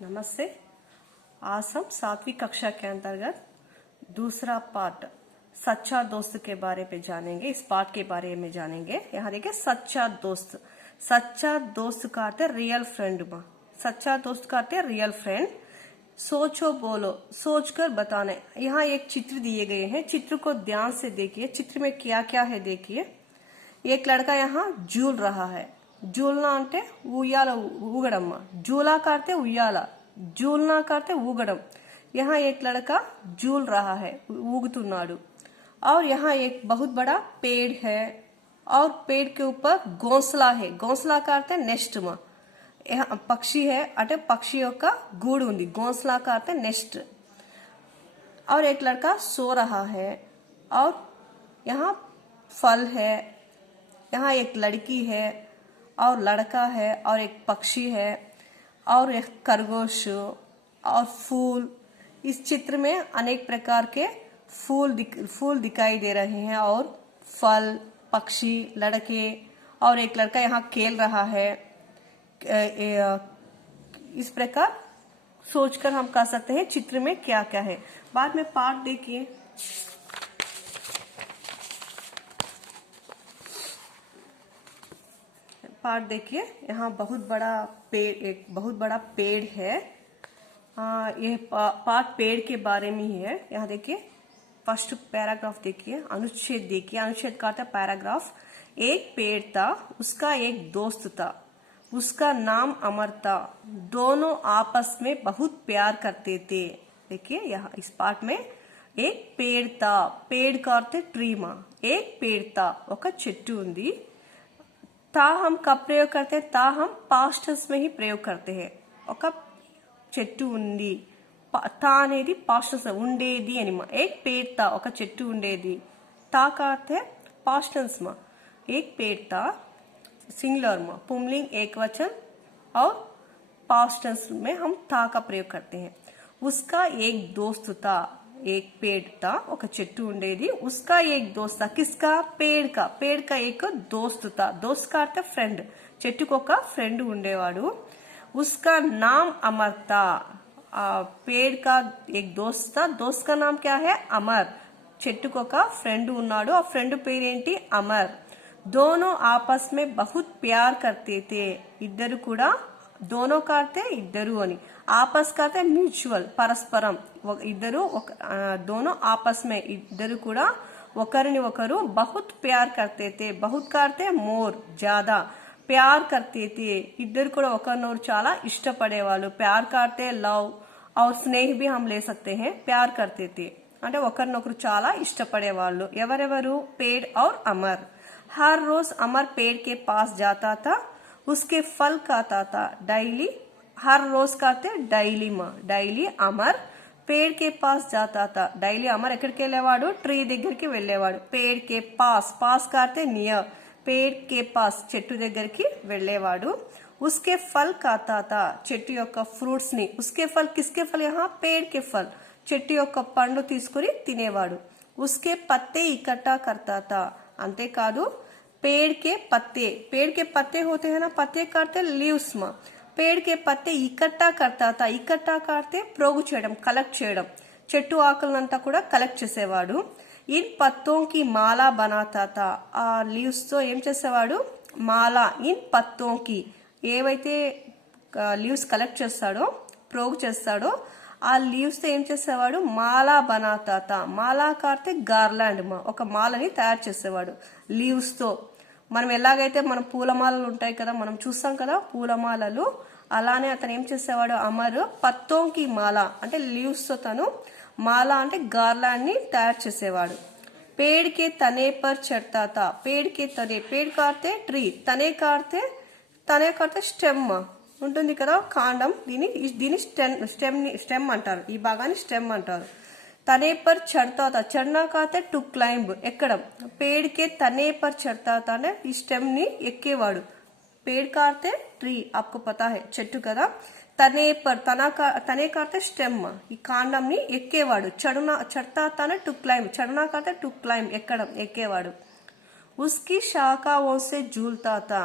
नमस्ते। आज हम 7वीं कक्षा के अंतर्गत दूसरा पार्ट सच्चा दोस्त के बारे में जानेंगे। इस पार्ट के बारे में जानेंगे। यहाँ देखिए सच्चा दोस्त का अर्थ है रियल फ्रेंड। सच्चा दोस्त का अर्थ है रियल फ्रेंड। सोचो बोलो, सोच कर बताने। यहाँ एक चित्र दिए गए हैं, चित्र को ध्यान से देखिए। चित्र में क्या क्या है देखिए। एक लड़का यहाँ झूल रहा है। झूलना అంటే ఉయ్యాల ఊగడం। झूला करते उయ్याला, झूलना करते ఊగడం। यहाँ एक लड़का झूल रहा है, ऊगतुन्नाडु। और यहाँ एक बहुत बड़ा पेड़ है और पेड़ के ऊपर घोंसला है। घोंसला करते नेस्ट में। यहाँ पक्षी है అంటే పక్షి యొక్క గూడు ఉంది। घोंसला करते नेस्ट। और एक लड़का सो रहा है और यहाँ फल है। यहाँ एक लड़की है और लड़का है और एक पक्षी है और एक खरगोश और फूल। इस चित्र में अनेक प्रकार के फूल दिखाई दे रहे हैं और फल, पक्षी, लड़के और एक लड़का यहाँ खेल रहा है। इस प्रकार सोचकर हम कह सकते हैं चित्र में क्या क्या है। बाद में पाठ देखिए। पार्ट देखिए। यहाँ बहुत बड़ा पेड़ है। यह पार्ट पेड़ के बारे में ही है। यहाँ देखिए फर्स्ट पैराग्राफ देखिए, अनुच्छेद देखिए। अनुच्छेद का था पैराग्राफ। एक पेड़ था, उसका एक दोस्त था, उसका नाम अमर था। दोनों आपस में बहुत प्यार करते थे। देखिए यहाँ इस पार्ट में एक पेड़ था, पेड़ का अर्थ ट्री मा। एक पेड़ था, ఒక చెట్టు ఉంది। ता हम कब प्रयोग करते हैं? ता हम पास्ट टेंस में ही प्रयोग करते हैं। ఒక చెట్టు ఉంది, తా అనేది పాస్ట్ టెన్స్ ఉండేది అని। एक पेड़ था, ఒక చెట్టు ఉండేది। ता का अर्थ है पास्ट टेंस में। एक पेड़ था सिंगुलर में, पुंलिंग एक वचन और पास्ट टेंस में हम ता का प्रयोग करते हैं। उसका एक दोस्त था। एक पेड़ था, ఒక చెట్టు ఉండేది। उसका एक दोस्त था। किसका? पेड़ का एक दोस्त था। दोस्त का अर्थ फ्रेंड। చెట్టుకు ఒక ఫ్రెండ్ ఉండేవాడు। उसका नाम अमर था। पेड़ का एक दोस्त था, दोस्त का नाम क्या है? अमर। చెట్టుకు ఒక ఫ్రెండ్ ఉన్నాడు, ఆ ఫ్రెండ్ పేరేంటి? అమర్। दोनों आपस में बहुत प्यार करते थे। ఇద్దరు కూడా, दोनों का अर्थ है ఇద్దరు అని, आपस का अर्थ है म्यूचुअल, परस्परम। ఇద్దరు दोनों आपस में, ఇద్దరు కూడా ఒకరిని ఒకరు बहुत प्यार करते थे। बहुत का अर्थ है मोर, ज्यादा। प्यार करते थे, ఇద్దరు కూడా ఒకరినొకరు చాలా ఇష్టపడేవాళ్ళు। प्यार का अर्थ है लव और स्नेह भी हम ले सकते हैं। प्यार करते थे అంటే ఒకరినొకరు చాలా ఇష్టపడేవాళ్ళు। ఎవరెవరు? पेड़ और अमर। हर रोज अमर पेड़ के पास जाता था, उसके फल खाता था डेली। हर रोज खाते డైలీ మా, డైలీ అమర్ पेड़ के पास जाता था। డైలీ అమర్ ఎక్కడికి వెళ్ళేవాడు? ట్రీ దగ్గరికి వెళ్ళేవాడు। पेड़ के पास కాతే నియర్, पेड़ के पास చెట్టు దగ్గరికి వెళ్ళేవాడు। उसके फल खाता था, చెట్టు యొక్క ఫ్రూట్స్ ని। उसके फल किसके फल? यहाँ पेड़ के फल, చెట్టు యొక్క పండు తీసుకుని తినేవాడు। उसके पत्ते इकट्ठा करता था। అంతేకాదు पेड़ के पत्ते होते हैं ना, पत्ते करते लीव्स में। पेड़ के पत्ते इकट्ठा करता था। इकट्ठा करते ప్రోగు చేయడం, కలెక్ట్ చేయడం। చెట్టు ఆకులంతా కూడా కలెక్ట్ చేసేవాడు। ఇన్ పత్తోं की माला बनाता था। ఆ లీవ్స్ తో ఏం చేసేవాడు? మాలా। ఇన్ పత్తోं की, ఏవైతే లీవ్స్ కలెక్ట్ చేస్తాడో, ప్రోగు చేస్తాడో, ఆ లీవ్స్ తో ఏం చేసేవాడు? మాలా బనాతా తా। మాలా కార్తే గార్లాండ్ మా, ఒక మాలని తయారు చేసేవాడు లీవ్స్ తో। మనం ఎలాగైతే మన పూలమాలలు ఉంటాయి కదా, మనం చూస్తాం కదా పూలమాలలు, అలానే అతను ఏం చేసేవాడు? అమర్ పత్తోంకి మాల అంటే లీవ్స్ తో తను మాల అంటే గార్లాండ్ ని తయారు చేసేవాడు। पेड़ के तने पर चढ़ता था। पेड़ के तने, पेड़ काटते ट्री, तने काटते స్టెమ్ ఉంటుంది కదా, కాండం। దీని స్టెమ్ అంటారు, ఈ భాగాన్ని స్టెమ్ అంటారు। तने पर चढ़ता था, चढ़ना का था टू क्लाइंब, ఎక్కడం। पेड़ के तने पर चढ़ता था ने ఈ స్టెమ్ ని ఎక్కేవాడు। पेड़ का अर्थ है ट्री, आपको पता है చెట్టు కదా। तने पर, तने का अर्थ స్టెమ్, ఈ కాండం ని ఎక్కేవాడు। चढ़ता था ने टू क्लाइंब, चढ़ना का था टू क्लाइंब, ఎక్కడం, ఎక్కేవాడు। उसकी शाखाओं से झूलता था।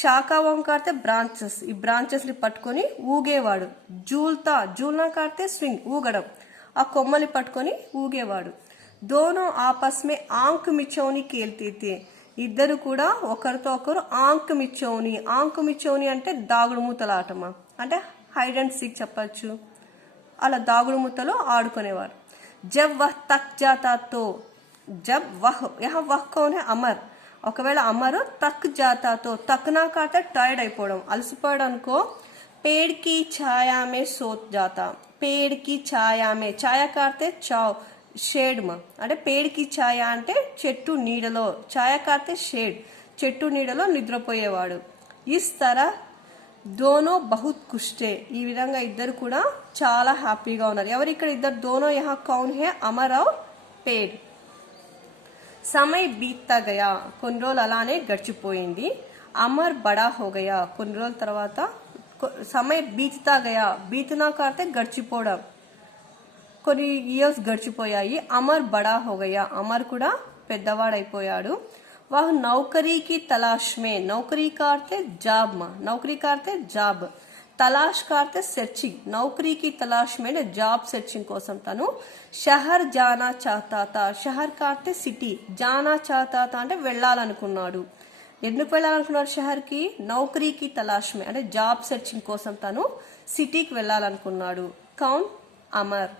శాఖావం కాడితే బ్రాంచెస్, ఈ బ్రాంచెస్ ని పట్టుకొని ఊగేవాడు. జూల్నా కాడితే స్వింగ్, ఊగడం, ఆ కొమ్మని పట్టుకొని ఊగేవాడు. దోనో ఆపస్ మే ఆంక్ మిచౌని కేల్తే थे, ఇద్దరు కూడా ఒకరితో ఒకరు ఆంక్ మిచౌని అంటే దాగుడు మూతలాటమా, అంటే హైడ్ అండ్ సీక్ చెప్పచ్చు. అలా దాగుడు మూతలో ఆడుకునేవారు. జబ్ వహ్ తక్ జాతా తో, జబ్ వహ్, యహ వహ్ కౌన్ హై, అమర్. ఒకవేళ అమరు తక్ జాతాతో, తక్నా కాతే టైర్డ్ అయిపోవడం, అలసిపోయాడు అనుకో. పేడ్ కి ఛాయా మే సోత్ జాతా, పేడ్ కి ఛాయా మే, ఛాయా కాతే చావ్, షేడ్ మా, అంటే పేడ్ కి ఛాయా అంటే చెట్టు నీడలో, ఛాయా కాతే షేడ్, చెట్టు నీడలో నిద్రపోయేవాడు. ఇస్ తరా దోనో బహుత్ కుష్టే, ఈ విధంగా ఇద్దరు కూడా చాలా హ్యాపీగా ఉన్నారు. ఎవరు ఇక్కడ ఇద్దరు? దోనో యహా కౌన్ హే, అమర్ ఔర్ పేడ్. సమయ బీత్తా గయా, కొన్ని రోజులు అలానే గడిచిపోయింది. అమర్ బడా హో గయా, కొన్ని రోజుల తర్వాత. సమయ బీత్తా గయా, బీతనా కాతే గడిచిపోవడం, కొన్ని ఇయర్స్ గడిచిపోయాయి. అమర్ బడా హో గయా, అమర్ కూడా పెద్దవాడైపోయాడు. वह नौकरी की तलाश में, नौकरी का अर्थ है जॉब मा, नौकरी का अर्थ है जॉब, तलाश का अर्थ है सर्चिंग, नौकरी की तलाश में జాబ్ సెర్చింగ్ కోసం తను షహర్ జానా చాహతా తా, షహర్ का अर्थ है సిటీ, జానా చాహతా తా అంటే వెళ్ళాలనుకున్నాడు. ఎందుకు వెళ్ళాలనుకున్నాడు షహర్కి? నౌకరీకి తలాష్ మే అంటే జాబ్ సెర్చింగ్ కోసం తను సిటీకి వెళ్ళాలనుకున్నాడు. కౌన్? అమర్.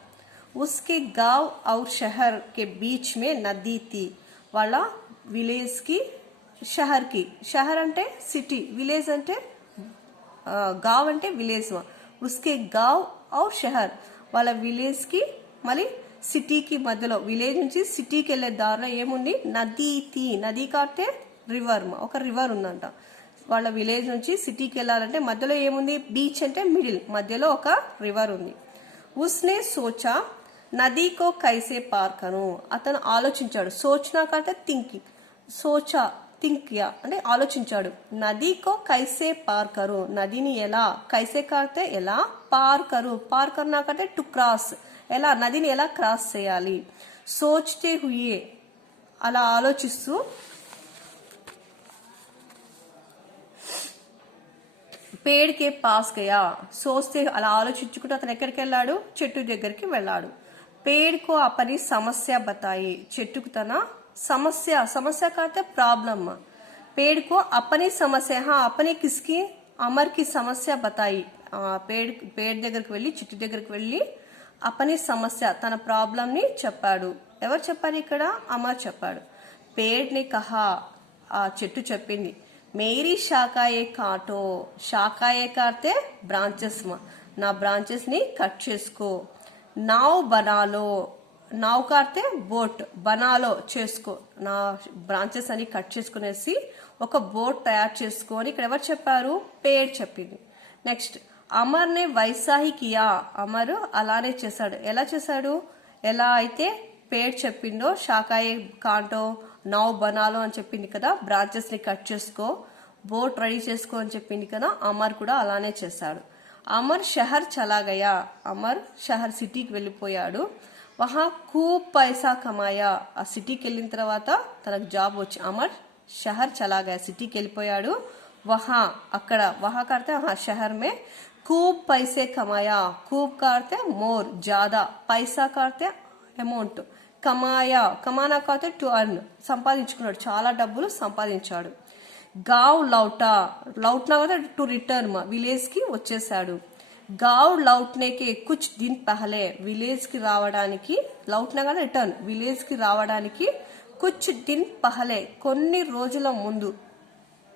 ఉస్కే గావ్ ఔర్ షహర్ కే బీచ్ మే నదీ థీ, వాళ్ళ విలేజ్ కి షహర్ కి, షహర్ అంటే సిటీ, విలేజ్ అంటే గావ్ అంటే విలేజ్. ఉస్కే గావ్ ఔర్ షహర్, వాళ్ళ విలేజ్ కి మళ్ళీ సిటీకి మధ్యలో, విలేజ్ నుంచి సిటీకి వెళ్ళే దారిలో ఏముంది? నదీ థీ, నదీ కాటే రివర్, ఒక రివర్ ఉందంట. వాళ్ళ విలేజ్ నుంచి సిటీకి వెళ్ళాలంటే మధ్యలో ఏముంది? బీచ్ అంటే మిడిల్, మధ్యలో ఒక రివర్ ఉంది. ఉస్నే సోచా నదీ కో కైసే పార్ కరు, అతను ఆలోచించాడు. సోచనా కాటే థింకింగ్, సోచా థింక్ యా అంటే ఆలోచించాడు. నదీ కో కైసే పార్ కరు, నదిని ఎలా, కైసే కాతే ఎలా, పార్ కరు, పార్ కర్నా కాటే టు క్రాస్, ఎలా, నదిని ఎలా క్రాస్ చేయాలి. సోచ్తే హుయే, అలా ఆలోచిస్తూ పేడ్ కే పాస్ గయా, సోస్తే అలా ఆలోచించుకుంటూ అతను ఎక్కడికి వెళ్ళాడు? చెట్టు దగ్గరికి వెళ్ళాడు. పేడ్ కో అపని సమస్య బతాయి, చెట్టుకు తన సమస్య, సమస్య కాతే ప్రాబ్లమ్. पेड़ को अपनी समस्या, हाँ अपनी किसकी? अमर की समस्या बताई. పేడ్ దగ్గరికి వెళ్ళి, చెట్టు దగ్గరికి వెళ్ళి అపని సమస్య, తన ప్రాబ్లం ని చెప్పాడు. ఎవరు చెప్పారు ఇక్కడ? అమర్ చెప్పాడు. పేడ్ ని కహా, ఆ చెట్టు చెప్పింది, మేరీ శాఖాయే కాటో, శాఖాయే కాతే బ్రాంచెస్, నా బ్రాంచెస్ ని కట్ చేసుకో. నావ్ బనాలో, నావ్ కాతే బోట్, బనాలో చేసుకో, నా బ్రాంచెస్ అని కట్ చేసుకునేసి ఒక బోట్ తయారు చేసుకో అని ఇక్కడ ఎవరు చెప్పారు? పేడ్ చెప్పింది. నెక్స్ట్ అమర్ నే వైసా హీ కియా, అమర్ అలానే చేశాడు. ఎలా చేశాడు? ఎలా అయితే పేడ్ చెప్పిందో, శాఖాయే కాటో, నావ్ బనాలో అని చెప్పింది కదా, బ్రాంచెస్ ని కట్ చేసుకో, బోట్ రెడీ చేసుకో అని చెప్పింది కదా, అమర్ కూడా అలానే చేశాడు. అమర్ షహర్ చలా గయా, అమర్ షహర్ సిటీకి వెళ్ళిపోయాడు. వహా ఖూబ్ పైసా కమాయా, ఆ సిటీకి వెళ్ళిన తర్వాత తనకు జాబ్ వచ్చి, అమర్ షహర్ చలా గయా, సిటీకి వెళ్ళిపోయాడు. వహా అక్కడ, వహా కడితే షహర్ మే खूब पैसे कमाया, खूब करते मोर ज्यादा, पैसा करते అమౌంట్, కమాయా కమానా కాతే టు అర్న్, సంపాదించుకున్నాడు, చాలా డబ్బులు సంపాదించాడు. గావ్ లౌటా, లౌట్నా కాతే టు రిటర్న్, విలేజ్ కి వచ్చేసాడు. గావ్ లౌట్నే కే కుచ్ దిన్ పహలే, విలేజ్ కి రావడానికి, లౌట్నా కాతే రిటర్న్, విలేజ్ కి రావడానికి కుచ్ దిన్ పహలే కొన్ని రోజుల ముందు,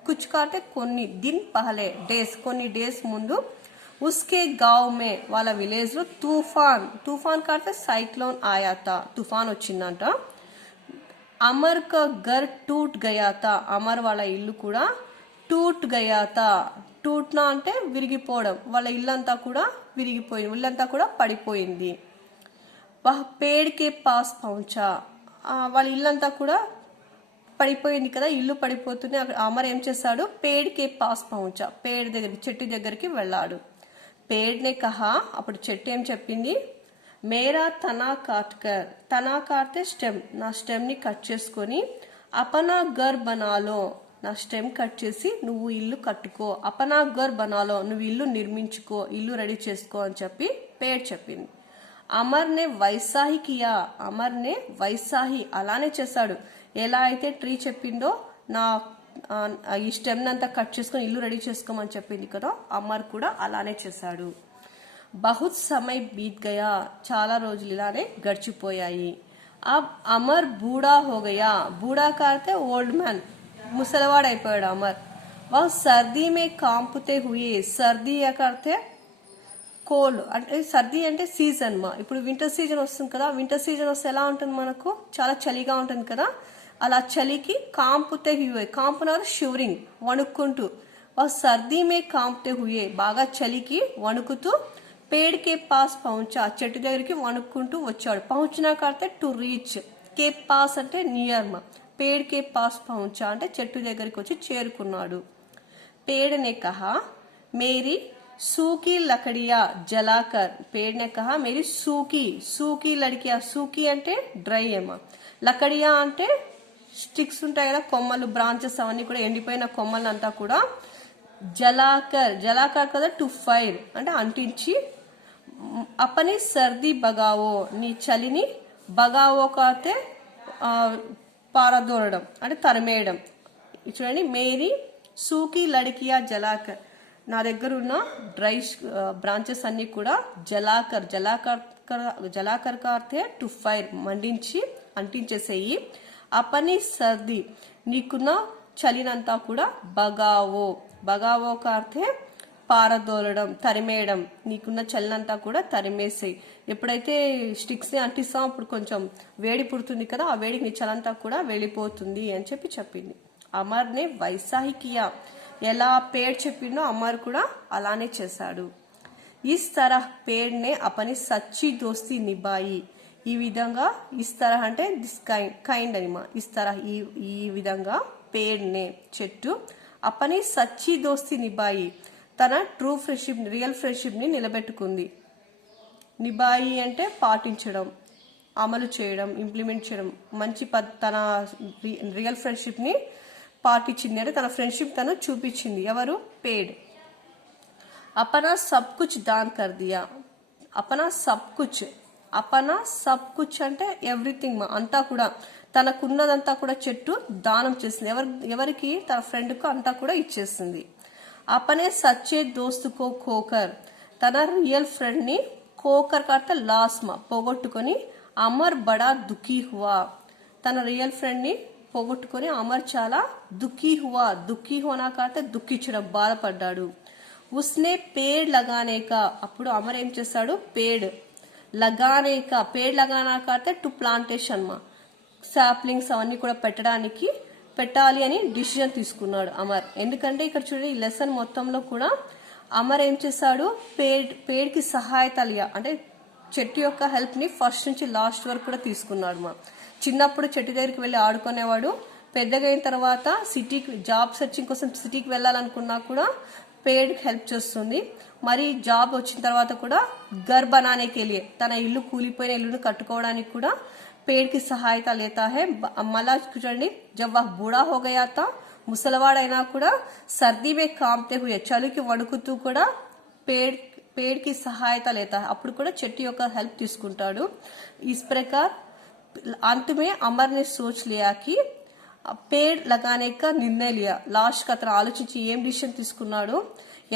కుచ్ కాతే కొన్ని, దిన్ పహలే డేస్, కొన్ని డేస్ ముందు, उसके गांव में వాళ్ళ విలేజ్ లో తూఫాన్, తూఫాన్ కాడితే సైక్లోన్ ఆయాతా, తుఫాన్ వచ్చిందంట. అమర్ కా గర్ టూట్ గయాతా, అమర్ వాళ్ళ ఇల్లు కూడా టూట్ గయాతా, టూట్నా అంటే విరిగిపోవడం, వాళ్ళ ఇల్లంతా కూడా విరిగిపోయింది, ఇల్లంతా కూడా పడిపోయింది. వహ్ పేడ్ కే పాస్ పహుంచా, వాళ్ళ ఇల్లంతా కూడా పడిపోయింది కదా, ఇల్లు పడిపోతుంది. అమర్ ఏం చేశాడు? పేడ్ కే పాస్ పహుంచా, పేడ్ దగ్గరికి, చెట్టు దగ్గరికి వెళ్ళాడు. పేడ్ నే కహా, అప్పుడు చెట్టు ఏం చెప్పింది? మేరా తనా కాట్కర్, తనా కాటే స్టెమ్, నా స్టెమ్ ని కట్ చేసుకొని, అపనా గర్ బనాలో, నా స్టెమ్ కట్ చేసి నువ్వు ఇల్లు కట్టుకో, అపనా ఘర్ బనాలో, నువ్వు ఇల్లు నిర్మించుకో, ఇల్లు రెడీ చేసుకో అని చెప్పి పేడ్ చెప్పింది. అమర్ నే వైసాహి కియా, అమర్ నే వైసాహి అలానే చేశాడు. ఎలా అయితే ట్రీ చెప్పిందో నా ఈ స్టెమ్ అంతా కట్ చేసుకొని ఇల్లు రెడీ చేసుకోమని చెప్పింది కదా, అమర్ కూడా అలానే చేశాడు. బహుత్ సమయ్ బీత్ గయా, చాలా రోజులు ఇలానే గడిచిపోయాయి. అబ్ అమర్ బూడా హో గయా, బూడా కాతే ఓల్డ్ మ్యాన్, ముసలివాడైపోయాడు అమర్. వా సర్దీ మే కాంపుతే హుయే, సర్దీ కాతే కోల్డ్ అంటే సర్దీ అంటే సీజన్ మా. ఇప్పుడు వింటర్ సీజన్ వస్తుంది కదా, వింటర్ సీజన్ వస్తే ఎలా ఉంటుంది మనకు, చాలా చలిగా ఉంటుంది కదా, అలా చలికి కాంపుతే హుయే, కాంపునారు షివరింగ్, వణుక్కుంటూ. వా సర్దీ మే కాంపుతే హుయే, బాగా చలికి వణుకుతూ పేడ్ కే పాస్ పहुंचा, చెట్టు దగ్గరికి వణుక్కుంటూ వచ్చాడు. పहुंचना करते టు రీచ్, కే పాస్ అంటే నియర్ మా, పేడ్ కే పాస్ పहुंचा అంటే చెట్టు దగ్గరికి వచ్చి చేరుకున్నాడు. पेड़ ने कहा मेरी सूखी लकड़ियां जलाकर, पेड़ ने कहा मेरी सूखी, सूखी लड़कियां, सूखी అంటే డ్రై ఏమా, లకడియా అంటే స్టిక్స్ ఉంటాయి కదా, కొమ్మలు, బ్రాంచెస్ అవన్నీ కూడా ఎండిపోయిన కొమ్మలంతా కూడా జలాకర్, జలాకర్ కదా టు ఫైర్ అంటే అంటించి, అపని సర్ది బగావో, నీ చలిని, బగావో కాతే పారదోరడం అంటే తరిమేయడం. చూడండి, మేరీ సూకి లడికియా జలాకర్, నా దగ్గర ఉన్న డ్రై బ్రాంచెస్ అన్ని కూడా జలాకర్, జలాకర్ కార్తే టు ఫైర్ మండించి అంటించేసేయి. అపని సర్ది, నీకున్న చలినంతా కూడా బగావో, బగావో కార్తే పారదోలడం, తరిమేయడం, నీకున్న చలినంతా కూడా తరిమేసేయి. ఎప్పుడైతే స్టిక్స్ ని అంటిస్తాం అప్పుడు కొంచెం వేడి పుడుతుంది కదా, ఆ వేడికి నీ చలంతా కూడా వెళ్ళిపోతుంది అని చెప్పి చెప్పింది. అమర్ నే వైసాహి కియా, ఎలా పేడ్ చెప్పిందో అమర్ కూడా అలానే చేశాడు. ఇస్ తరహ్ పేడ్ నే అపని సచ్చి దోస్తి నిభాయి, ఈ విధంగా, ఇస్ తరహ్ అంటే this kind Anima, is Tarah ఈ విధంగా, పేడ్ నే చెట్టు, అపని సచ్చి దోస్తి నిభాయి తన ట్రూ ఫ్రెండ్షిప్, రియల్ ఫ్రెండ్షిప్ ని నిలబెట్టుకుంది. నిభాయి అంటే పాటించడం, అమలు చేయడం, ఇంప్లిమెంట్ చేయడం, మంచి తన రియల్ ఫ్రెండ్షిప్ ని పాటించింది అంటే తన ఫ్రెండ్షిప్ తను చూపించింది. ఎవరు? పేడ్. అపనా సబ్ కుచ్ దాన్ కర్ దియా, అపనా సబ్ కుచ్, అపనా సబ్ కుచ్ అంటే ఎవ్రీథింగ్ అంతా కూడా, తనకున్నదంతా కూడా చెట్టు దానం చేసింది. ఎవరికి? తన ఫ్రెండ్ కు అంతా కూడా ఇచ్చేసింది. అపనే సచ్చే దోస్తుకో ఖోకర్, తన రియల్ ఫ్రెండ్ ని ఖోకర్ కాస్త లాస్ మా పోగొట్టుకొని, అమర్ బడా దుఃఖీ హువా, తన రియల్ ఫ్రెండ్ ని పోగొట్టుకొని అమర్ చాలా దుఃఖీ హువా, దుఃఖీ హోనా కాస్త దుఃఖించడం, బాధపడ్డాడు. ఉస్నే పేడ్ లగానేకా, అప్పుడు అమర్ ఏం చేశాడు? పేడ్ లగానేకా, పేడ్ లగానా కాతే టు ప్లాంటేషన్ మా, సాప్లింగ్స్ అవన్నీ కూడా పెట్టాలి అని డిసిజన్ తీసుకున్నాడు అమర్. ఎందుకంటే ఇక్కడ చూడండి, ఈ లెసన్ మొత్తంలో కూడా అమర్ ఏం చేశాడు? పేడ్ కి సహాయత అంటే చెట్టు యొక్క హెల్ప్ ని ఫస్ట్ నుంచి లాస్ట్ వరకు కూడా తీసుకున్నాడు. మా చిన్నప్పుడు చెట్టు దగ్గరికి వెళ్ళి ఆడుకునేవాడు, పెద్దగా అయిన తర్వాత సిటీకి జాబ్ సెర్చింగ్ కోసం సిటీకి వెళ్ళాలనుకున్నా కూడా పేడ్ హెల్ప్ చేస్తుంది. మరి జాబ్ వచ్చిన తర్వాత కూడా ఘర్ బనానే కే లియే, తన ఇల్లు కూలిపోయిన ఇల్లును కట్టుకోవడానికి కూడా पेड़ की सहायता लेता है. మళ్ళా చూడండి, जब वह बूढ़ा हो गया था, ముసలివాడైనా కూడా సర్దీ మే కాంప్తే హుయే, చలికి వణుకుతూ కూడా पेड़ की सहायता लेता है, అప్పుడు కూడా చెట్టు యొక్క హెల్ప్ తీసుకుంటాడు. इस प्रकार अंत में अमर ने सोच लिया कि पेड़ लगाने का निर्णय लिया. లాస్ట్ కి అతను ఆలోచించి ఏం డిసిషన్ తీసుకున్నాడు?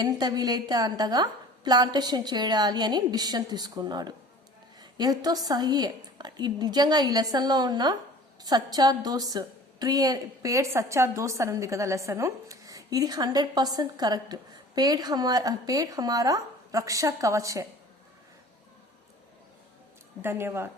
ఎంత వీలైతే అంతగా ప్లాంటేషన్ చేయాలి అని డిసిషన్ తీసుకున్నాడు. ఎంతో సహీ, నిజంగా ఈ లెసన్ లో ఉన్న సచ్చా దోస్త్, ట్రీ పేడ్ సచ్చా దోస్త్ అని ఉంది కదా లెసన్, ఇది 100% కరెక్ట్. पेड़ हमारा रक्षा कवच है. धन्यवाद.